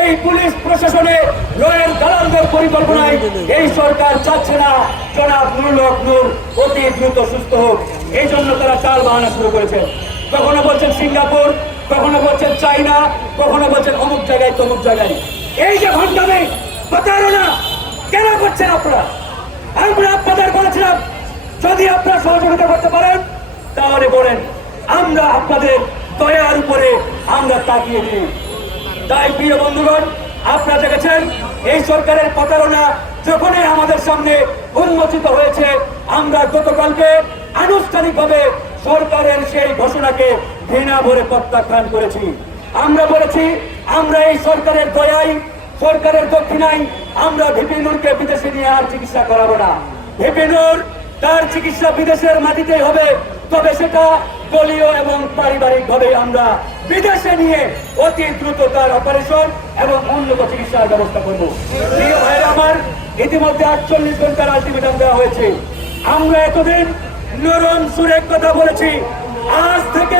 এই পুলিশ প্রশাসনে রয়ের দালালদের পরিকল্পনায় এই সরকার চাচ্ছে না। জনাব নুরুল নূর অতি দ্রুত সুস্থ হোক। এই জন্য তারা চাল বাহানা শুরু করেছে। কখনো বলছেন সিঙ্গাপুর, কখনো বলছেন চাইনা, কখনো বলছেন অমুক জায়গায় তমুক জায়গায়। এই যে ভণ্ডামি প্রতারণা কেন করছেন আপনারা? আমরা আপনাদের বলেছিলাম, যদি আপনারা সহযোগিতা করতে পারেন, তাহলে বলেন, আমরা আপনাদের দয়ার উপরে আমরা তাকিয়ে দিই। তাই, প্রিয় বন্ধুগণ, আপনারা দেখেছেন, এই সরকারের প্রতারণা যখনই আমাদের সামনে উন্মোচিত হয়েছে, আমরা গতকালকে আনুষ্ঠানিকভাবে সরকারের সেই ঘোষণাকে ঘৃণা ভরে প্রত্যাখ্যান করেছি। আমরা বলেছি, আমরা এই সরকারের দয়াই, সরকারের দক্ষিণায় আমরা ভিপিনুরকে বিদেশে নিয়ে আর চিকিৎসা করাবো না। ভিপিনুর তার চিকিৎসা বিদেশের মাটিতেই হবে তবে সেটা দলীয় এবং পারিবারিক ভাবে আমরা বিদেশে নিয়ে অতি দ্রুত তার অপারেশন এবং উন্নত চিকিৎসার ব্যবস্থা করব। প্রিয় ভাইরা আমার, ইতিমধ্যে আটচল্লিশ ঘণ্টার আলটিমেটাম দেওয়া হয়েছে। আমরা এতদিন নরম সুরের কথা বলেছি। আজ থেকে